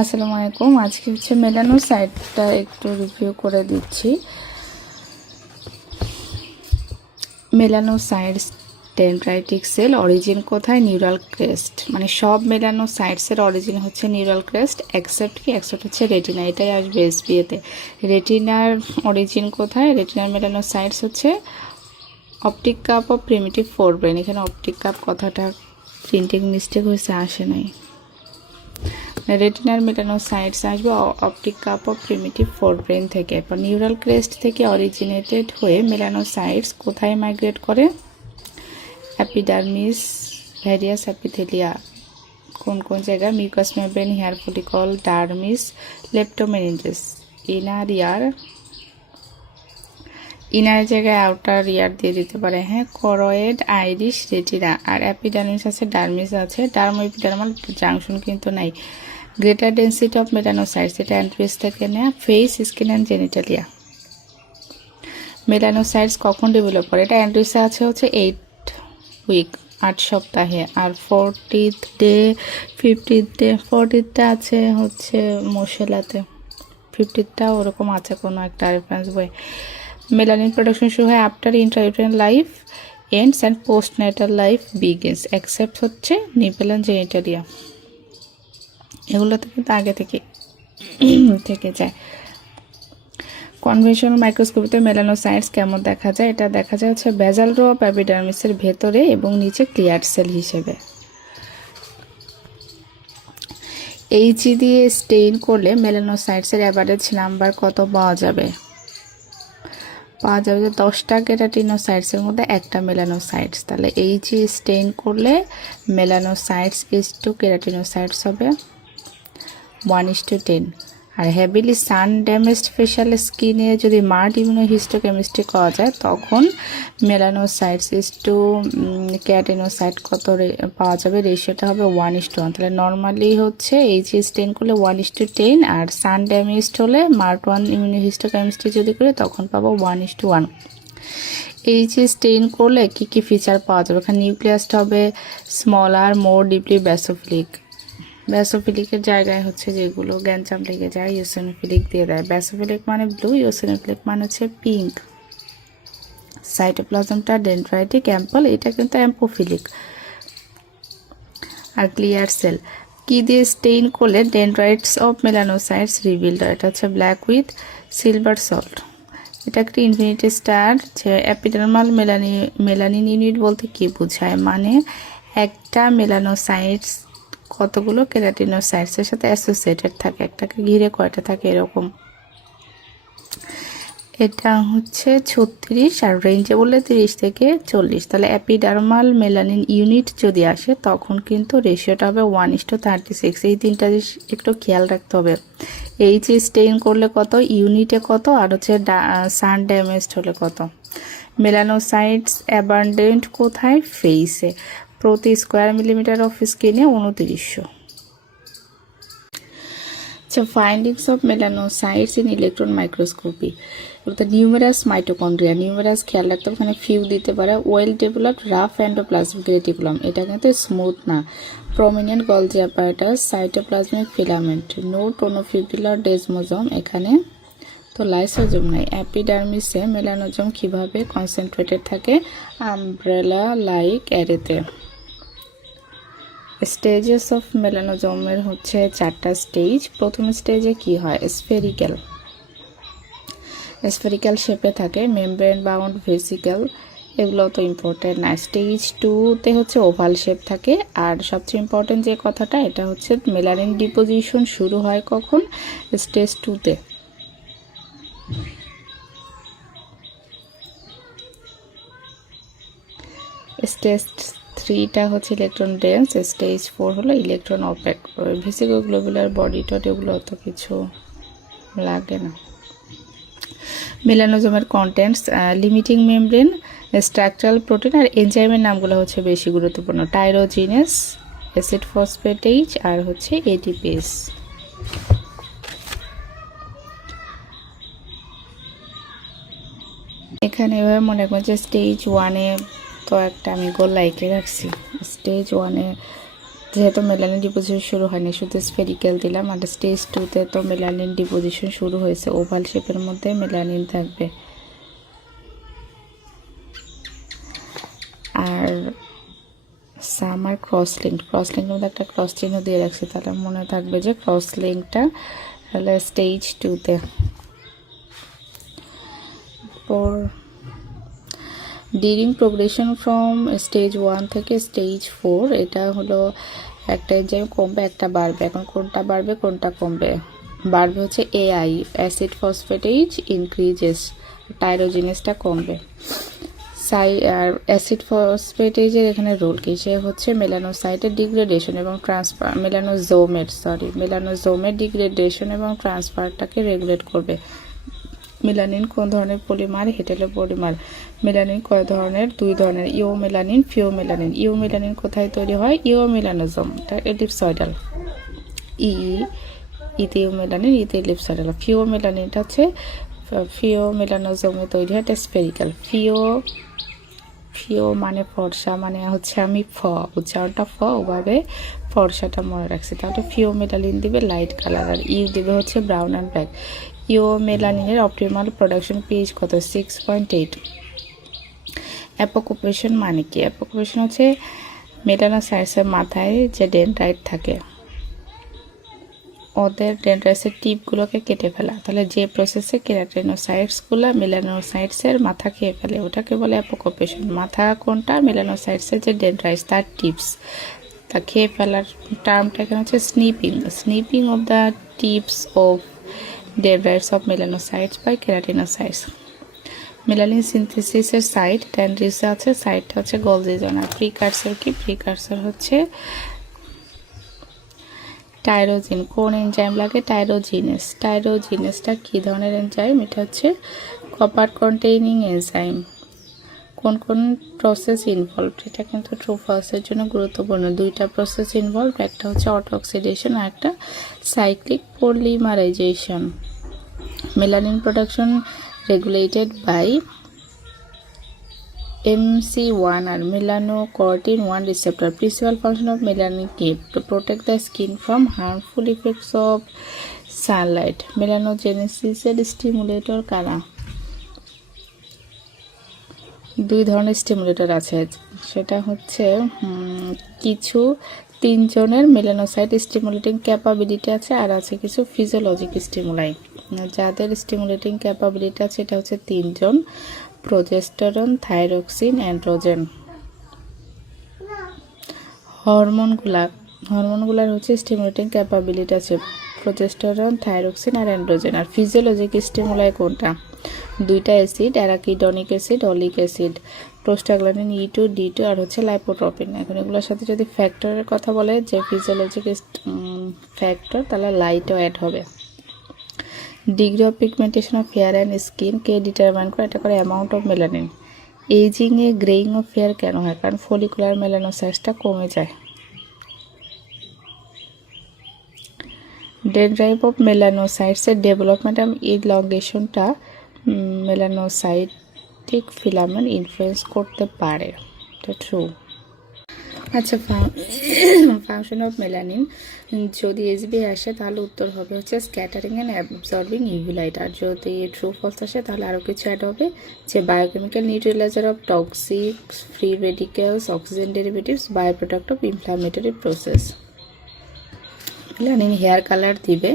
আসসালামু আলাইকুম। আজকে হচ্ছে মেলানোসাইটটা একটু রিভিউ করে দিচ্ছি। মেলানোসাইটস ডেনড্রাইটিক সেল অরিজিন কোথায়? Neural crest. মানে সব মেলানোসাইটসের অরিজিন হচ্ছে নিউরাল ক্রেস্ট এক্সেপ্ট হচ্ছে রেটিনা। এটাই আসবে এসবিএতে। রেটিনার অরিজিন কোথায়? রেটিনার মেলানোসাইটস হচ্ছে optic cup of primitive forebrain. এখানে অপটিক কাপ কথাটা প্রিন্টিং মিস্টেক হয়েছে, আসে নাই। রেটিনার মেলানোসাইটস আসবে optic cup of primitive forebrain থেকে। এরপর নিউরাল ক্রেস্ট থেকে অরিজিনেটেড হয়ে মেলানোসাইটস কোথায় মাইগ্রেট করে? Epidermis, various epithelia. কোন কোন জায়গায়? Mucous membrane, hair follicle, dermis, leptomeninges. Inner জায়গায় আউটার ইয়ার দিয়ে দিতে পারে, হ্যাঁ। Choroid, iris, retina. আর অ্যাপিডার্মিস আছে, ডার্মিস আছে, ডার্মো এপিডার্মাল জাংশন কিন্তু নাই। গ্রেটার ডেন্সিটি অফ মেলানোসাইটস, এটা অ্যান্ট্রিস থেকে নেয়া। Face, skin and genitalia. Melanocytes কখন ডেভেলপ করে? এটা অ্যান্ট্রিসে আছে হচ্ছে 8 উইক, 8 সপ্তাহে। আর 40th day, 50th day, 40th আছে হচ্ছে মোশেলাতে, 50th ওরকম আছে কোনো একটা রেফারেন্স বই। মেলানিন প্রোডাকশন শুরু হয় after intrauterine life ends and postnatal life begins, except হচ্ছে নিপল অ্যান্ড জেনিটালিয়া। এগুলো তো কিন্তু আগে থেকে যায়। কনভেনশনাল মাইক্রোস্কোপিতে মেলানোসাইটস কেমন দেখা যায়? এটা দেখা যায় হচ্ছে বেজাল রো অফ এপিডার্মিসের ভেতরে এবং নিচে ক্লিয়ার সেল হিসেবে। এইচই দিয়ে স্টেইন করলে মেলানোসাইটসের অ্যাভারেজ নাম্বার কত পাওয়া যাবে? যে 10টা কেরাটিনোসাইটসের মধ্যে একটা মেলানোসাইটস। তাহলে এইচই স্টেইন করলে মেলানোসাইটস ইজ টু কেরাটিনোসাইটস হবে 1:10। আর হেভিলি সান ড্যামেজড ফেশিয়াল স্কিনে যদি মার্ড ইমিউনোহিস্টোকেমিস্ট্রি করা যায় তখন মেলানোসাইটস ইজ টু কেরাটিনোসাইট কত পাওয়া যাবে? রেশিওটা হবে 1:1। তাহলে নর্মালি হচ্ছে এইচই স্টেইন করলে 1:10, আর সান ড্যামেজড হলে মার্ড 1 ইমিউনোহিস্টোকেমিস্ট্রি যদি করি তখন পাবো 1:1। এইচই স্টেইন করলে কি কি ফিচার পাওয়া যাবে? এখানে নিউক্লিয়াসটা হবে স্মলার, মোর ডিপলি ব্যাসোফিলিক। ব্যাসোফিলিকের জায়গায় হচ্ছে যেগুলো গ্যাঞ্জাম লেগে যায় ইওসিনোফিলিক দিয়ে দেয়। ব্যাসোফিলিক মানে ব্লু, ইওসিনোফিলিক মানে হচ্ছে পিঙ্ক। সাইটোপ্লাজমটা ডেনড্রাইটিক, অ্যাম্পল, এটা কিন্তু অ্যাম্পোফিলিক। আর ক্লিয়ার সেল কি দিয়ে স্টেইন করলে ডেনড্রাইটস অফ মেলানোসাইটস রিভিলড হয়? এটা হচ্ছে ব্ল্যাক উইথ সিলভার সল্ট। এটা একটা ইনফিনিটি স্টার। যে অ্যাপিডার্মাল মেলানিন ইউনিট বলতে কি বোঝায়? মানে একটা মেলানোসাইটস কতগুলো কেরাটিনোসাইটসের সাথে অ্যাসোসিয়েটেড থাকে, একটাকে ঘিরে কয়টা থাকে এরকম। এটা হচ্ছে 36, আর রেঞ্জে বললে 30 থেকে 40। তাহলে অ্যাপিডার্মাল মেলানিন ইউনিট যদি আসে তখন কিন্তু রেশিওটা হবে 1:36। এই তিনটা একটু খেয়াল রাখতে হবে। এইচ স্টেইন করলে কত, ইউনিটে কত, আর হচ্ছে সান ড্যামেজড হলে কত। মেলানোসাইটস অ্যাবান্ডেন্ট কোথায়? ফেইসে। প্রতি স্কোয়ার মিলিমিটার অফ স্কিনে 2900। আচ্ছা, findings of melanocytes in electron microscopy. অর্থাৎ নিউমেরাস মাইটোকন্ড্রিয়া, নিউমেরাস খেয়াল রাখতে হবে, ওখানে ফিউ দিতে পারে। Well developed rough endoplasmic reticulum, এটা কিন্তু স্মুথ না। Prominent Golgi apparatus, cytoplasmic filament, no tonofibrillar desmosome, এখানে তো লাইসোজোম নাই। অ্যাপিডার্মিসে মেলানোজোম কিভাবে কনসেন্ট্রেটেড থাকে? আমব্রেলা লাইক অ্যারেতে। স্টেজেস অফ মেলানোজোমের হচ্ছে 4টা স্টেজ। প্রথম স্টেজে কি হয়? স্ফেরিক্যাল শেপে থাকে, মেমব্রেন বাউন্ড ভেসিকেল, এগুলো তো ইম্পর্টেন্ট না। স্টেজ 2তে হচ্ছে ওভাল শেপ থাকে। আর সবচেয়ে ইম্পর্টেন্ট যে কথাটা, এটা হচ্ছে মেলানিন ডিপোজিশন শুরু হয় কখন? স্টেজ 2তে। স্টেজ 3টা হচ্ছে ইলেকট্রন ডেন্স, স্টেজ 4 হলো electron opaque. Vesico globular body টড এগুলো অত কিছু লাগে না। মেলানোজোমের contents, limiting membrane, structural protein, আর এনজাইমের নামগুলো হচ্ছে বেশি গুরুত্বপূর্ণ। টাইরোজিনেস, অ্যাসিড ফসফেটেজ, আর হচ্ছে এটিপিএস। এখানে এভাবে মনে রাখবেন যে স্টেজ 1-এ তো একটা আমি গোল লাইকে রাখছি। স্টেজ 1-এ যেহেতু মেলানিন ডিপোজিশন শুরু হয়নি, শুধু স্ফেরিক্যাল দিলাম, আর স্টেজ 2-তে তো মেলানিন ডিপোজিশন শুরু হয়েছে, ওভাল শেপের মধ্যে মেলানিন থাকবে। আর সামার ক্রসলিঙ্কের মধ্যে একটা ক্রস চিহ্ন দিয়ে রাখছি, তাহলে মনে থাকবে যে ক্রসলিঙ্কটা হলো স্টেজ 2-তে। ডিউরিং প্রোগ্রেশন ফ্রম স্টেজ 1 থেকে স্টেজ 4, এটা হলো একটা এনজাইম কমবে, একটা বাড়বে। এখন কোনটা বাড়বে কোনটা কমবে? বাড়বে হচ্ছে AI, অ্যাসিড ফসফেটেজ ইনক্রিজেস, টাইরোজিনেসটা কমবে। আর অ্যাসিড ফসফেটেজের এখানে রোল কি? সে হচ্ছে মেলানোসাইটের ডিগ্রেডেশন এবং ট্রান্সফার, মেলানোজোমের ডিগ্রেডেশন এবং ট্রান্সফারটাকে রেগুলেট করবে। মেলানিন কোন ধরনের পলিমার? হেটেরোপলিমার। মেলানিন কয় ধরনের? 2 ধরনের, ইওমেলানিন, ফিওমেলানিন। ইওমেলানিন কোথায় তৈরি হয়? ইওমেলানোজোম, এটা এলিপসয়েডাল। ইথিওমেলানিন, এলিপসয়েডাল। ফিওমেলানিনটা হচ্ছে ফিওমেলানোজোমে তৈরি হয়, এটা স্ফেরিক্যাল। ফিও মানে ফর্সা, মানে হচ্ছে আমি উচ্চারণটা ওভাবে ফর্সাটা মনে রাখছি। তাহলে ফিওমেলানিন দিবে লাইট কালার, আর ইউ দিবে হচ্ছে ব্রাউন অ্যান্ড ব্ল্যাক। ইওমেলানিনের অপটিমাল প্রোডাকশন পিএইচ কত? 6.8। অ্যাপোকুপেশন মানে কি? অ্যাপোকুপেশন হচ্ছে মেলানোসাইটসের মাথায় যে ডেনড্রাইট থাকে, ওদের ডেনড্রাইটসের টিপগুলোকে কেটে ফেলা। তাহলে যে প্রসেসে কেরাটিনোসাইটসগুলো মেলানোসাইটসের মাথা খেয়ে ফেলে, ওটাকে বলে অ্যাপোকুপেশন। মাথা কোনটা? মেলানোসাইটসের যে ডেনড্রাইটস, তার টিপস তা খেয়ে ফেলার টার্মটা এখানে হচ্ছে snipping of the tips of dendrites of melanocytes by keratinocytes. Melanin সিনথেসিসের সাইট ডেনড্রিসে আছে, সাইটটা হচ্ছে গোলজি জোন। আর প্রিকারসর কি? প্রিকারসর হচ্ছে টাইরোজিন। কোন এনজাইম লাগে? টাইরোজিনেসটা কি ধরনের এনজাইম? এটা হচ্ছে কপার কন্টেইনিং এনজাইম। কোন কোন প্রসেস ইনভলভড? এটা কিন্তু ট্রু ফলসের জন্য গুরুত্বপূর্ণ। 2টা প্রসেস ইনভলভড, একটা হচ্ছে অটো অক্সিডেশন আর একটা cyclic polymerisation. Melanin production regulated by MC1 R melanocortin 1 receptor. Principal function of melanin কি? To protect the skin from harmful effects of sunlight. মেলানোজেনেসিসের স্টিমুলেটর কারা? 2 ধরনের স্টিমুলেটর আছে, সেটা হচ্ছে কিছু 3 জনের মেলানোসাইট স্টিমুলেটিং ক্যাপাবিলিটি আছে, আর আছে কিছু ফিজিওলজিক স্টিমুলাই। যাদের স্টিমুলেটিং ক্যাপাবিলিটি আছে এটা হচ্ছে 3 জন, প্রোজেস্টেরন, থাইরক্সিন, অ্যান্ড্রোজেন। হরমোনগুলার হচ্ছে স্টিমুলেটিং ক্যাপাবিলিটি আছে প্রোজেস্টেরন, থাইরক্সিন আর অ্যান্ড্রোজেন। আর ফিজিওলজিক স্টিমুলাই কোনটা? 2টা acid, arachidonic acid, oleic acid, prostaglandin E2, D2 আর হচ্ছে লাইপোট্রপিন। এখন এগুলোর সাথে যদি ফ্যাক্টরের কথা বলে যে ফিজিওলজিক ফ্যাক্টর, তাহলে লাইটও অ্যাড হবে। Degree of pigmentation of hair and skin কে ডিটারমাইন করে? এটা করে অ্যামাউন্ট অফ মেলানিন। এজিংয়ে গ্রেইং অফ হেয়ার কেন হয়? কারণ ফলিকুলার মেলানোসাইটসটা কমে যায়। ডেনড্রাইট অফ মেলানোসাইটসের ডেভেলপমেন্ট এবং ইলংগেশনটা মেলানোসাইটিক ফিলামেন্ট ইনফ্লুয়েন্স করতে পারে, এটা ট্রু। আচ্ছা, ফাংশন অফ মেলানিন যদি এসবি আসে তাহলে উত্তর হবে হচ্ছে scattering and absorbing UV light. আর যদি ট্রু ফলস আসে তাহলে আরও কিছু অ্যাড হবে, যে biochemical neutraliser of toxic free radicals, oxygen derivatives, by product of inflammatory process. Melanin hair colour দিবে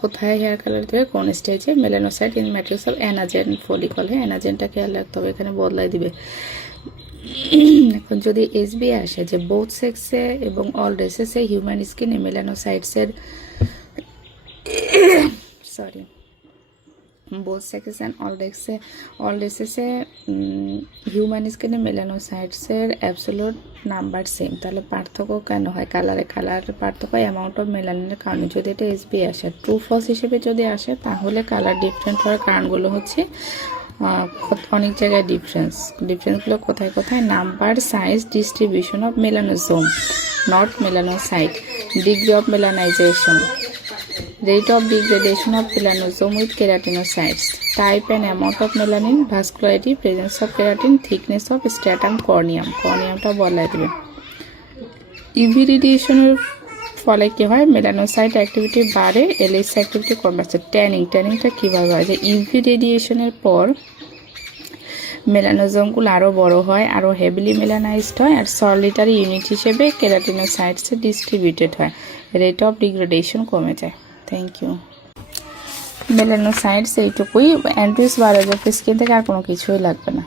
কোথায়? হেয়ার কালার দেবে কোন স্টেজে? Melanocyte in matrix of anagen follicle. হ্যাঁ, অ্যানাজেনটা খেয়াল রাখতে হবে, এখানে বদলাই দিবে। এখন যদি এসবি আসে যে বোথ সেক্সে এবং অল রেসেসে হিউম্যান স্কিনে মেলানোসাইটসের বোথ সেক্সেস অ্যান্ড অল রেসেসে হিউম্যান স্কিনে মেলানোসাইটসের অ্যাবসোলুট নাম্বার সেম, তাহলে পার্থক্য কেন হয়? কালার পার্থক্য অ্যামাউন্ট অফ মেলানিনের কারণে। যদি এটা এসবি আসে, ট্রু ফলস হিসেবে যদি আসে তাহলে কালার ডিফারেন্ট হওয়ার কারণগুলো হচ্ছে অনেক জায়গায় ডিফারেন্সগুলো কোথায় কোথায়? Number, size, distribution of melanosome, not melanocyte, degree of melanization, rate of degradation of melanosome with keratinocytes, type and amount of melanin, vascularity, presence of keratin, thickness of stratum কর্নিয়ামটা বলা দেবে। ইউভি রেডিয়েশনের ফলে কি হয়, মেলানোসাইট অ্যাক্টিভিটি বাড়ে, LH activity কমে আসছে। ট্যানিংটা কীভাবে হয়, যে ইউভি রেডিয়েশনের পর মেলানোজোমগুলো আরও বড় হয়, আরও হেভিলি মেলানাইজড হয়, আর সলিটারি ইউনিট হিসেবে কেরাটিনোসাইটসে ডিস্ট্রিবিউটেড হয়, রেট অফ ডিগ্রেডেশন কমে যায়। Thank you. মেলানোসাইটস এইটুকুই, অ্যান্টিস বায়োলজি অফ স্কিন থেকে আর কোনো কিছুই লাগবে না।